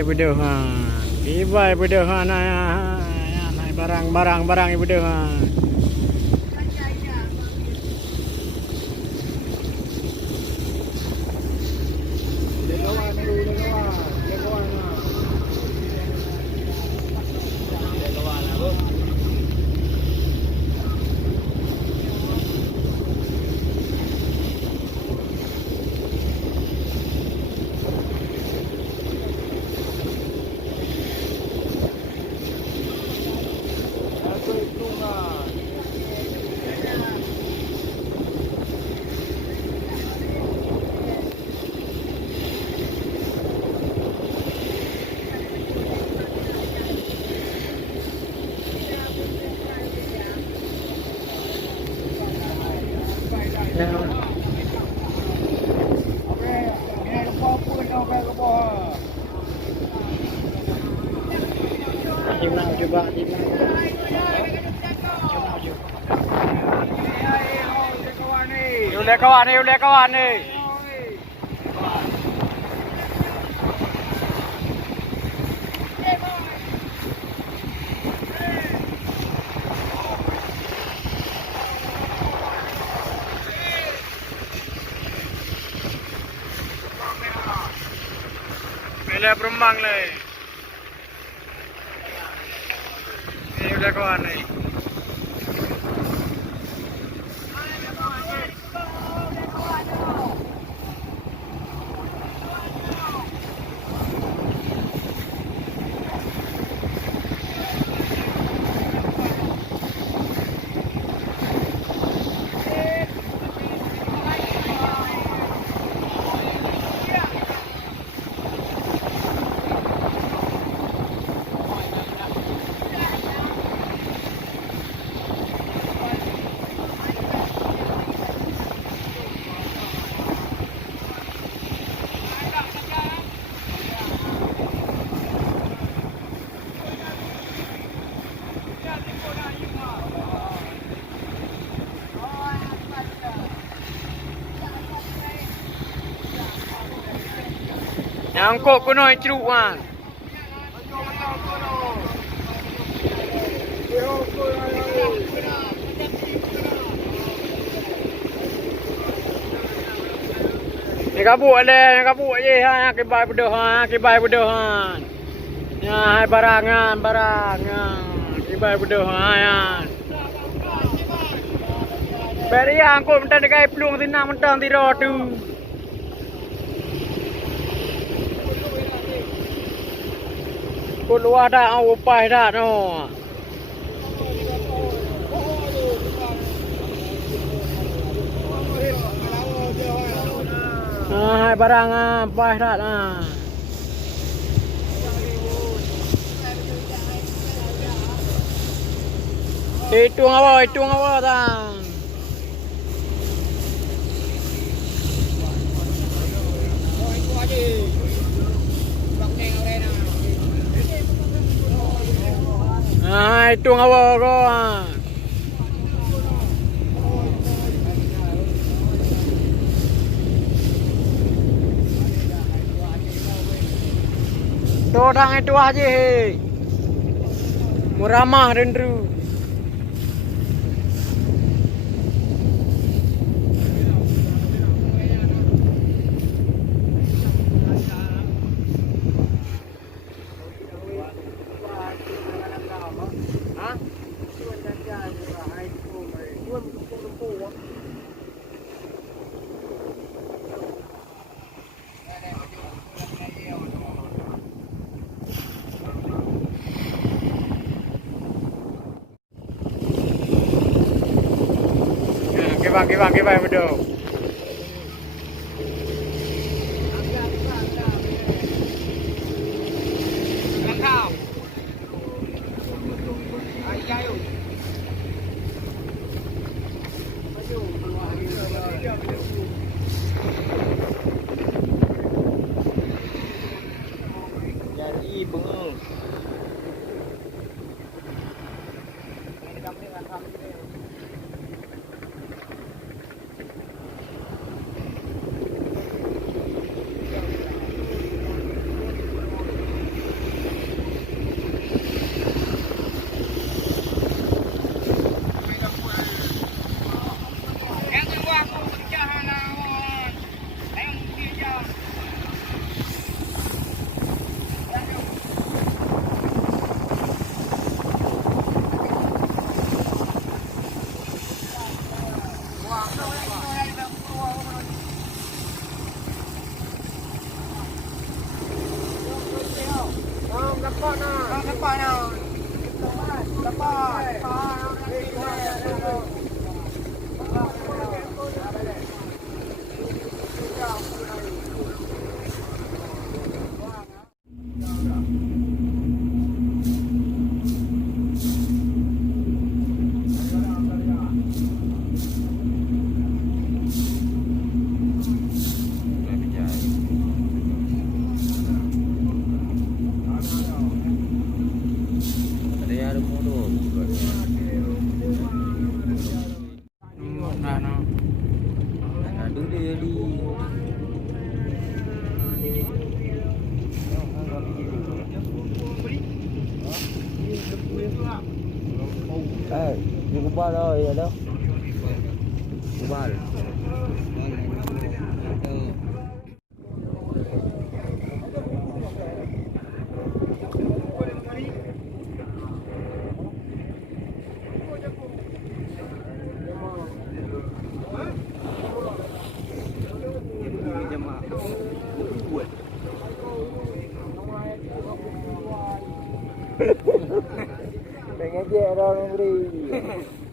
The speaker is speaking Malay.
Kibai bedohan. Kibai bedohan. Naik barang ibu bedohan. Chimnau juga, Udah kawan nih. Mela berembang leh. Ini udah kawan nih. Angkut kuno ceruk kan. Ni kabuk je ha kibai bedohan. Ya hai barangan. Kibai bedohan ya. Beri angkut mentang dekat pelung tinang mentang tiro tu. Luar dah, upah dah no. Barang apa dah nah. Hitung apa tang. Hitung apa kau? Orang itu aja. Muramah rendru. Kibang bedo. Jadi bengong. Ada motor juga. Ada dia di. Di kubal dah, ya dah. Kubal. Pengen je orang beri.